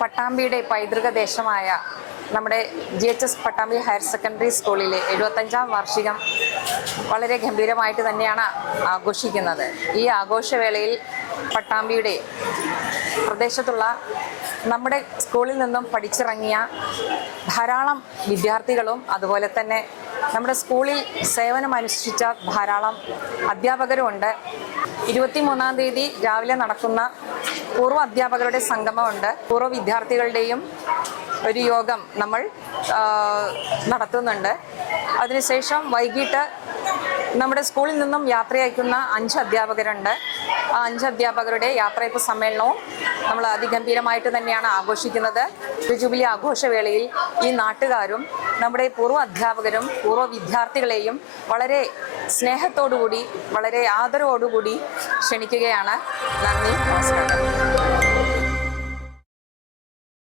പട്ടാമ്പിയുടെ പൈതൃക ദേശമായ നമ്മുടെ GHS Pattambi higher secondary സ്കൂളിലെ 75ാം വാർഷികം വളരെ ഗംഭീരമായിട്ട് തന്നെയാണ് ആഘോഷിക്കുന്നത്. ഈ ആഘോഷവേളയിൽ പട്ടാമ്പിയുടെ പ്രദേശത്തുള്ള നമ്മുടെ സ്കൂളിൽ നിന്നും പഠിച്ചിറങ്ങിയ ധാരാളം വിദ്യാർത്ഥികളും അതുപോലെ തന്നെ നമ്മുടെ സ്കൂളിൽ സേവനമനുഷ്ഠിച്ച ധാരാളം അധ്യാപകരുമുണ്ട്. 23-ാം തീയതി രാവിലെ നടക്കുന്ന പൂർവ്വ അധ്യാപകരുടെ സംഗമമുണ്ട്. പൂർവ്വ വിദ്യാർത്ഥികളുടെയും ഒരു യോഗം നമ്മൾ നടത്തുന്നുണ്ട്. അതിനുശേഷം വൈകിട്ട് നമ്മുടെ സ്കൂളിൽ നിന്നും യാത്രയയക്കുന്ന 5 അധ്യാപകരുണ്ട്. ആ 5 അധ്യാപകരുടെ യാത്രയയപ്പ് സമ്മേളനവും നമ്മൾ അതിഗംഭീരമായിട്ട് തന്നെയാണ് ആഘോഷിക്കുന്നത്. ജൂബിലി ആഘോഷവേളയിൽ ഈ നാട്ടുകാരും നമ്മുടെ പൂർവ്വ അധ്യാപകരും പൂർവ്വ വിദ്യാർത്ഥികളെയും വളരെ സ്നേഹത്തോടുകൂടി വളരെ ആദരവോടുകൂടി ക്ഷണിക്കുകയാണ്. നന്ദി, നമസ്കാരം.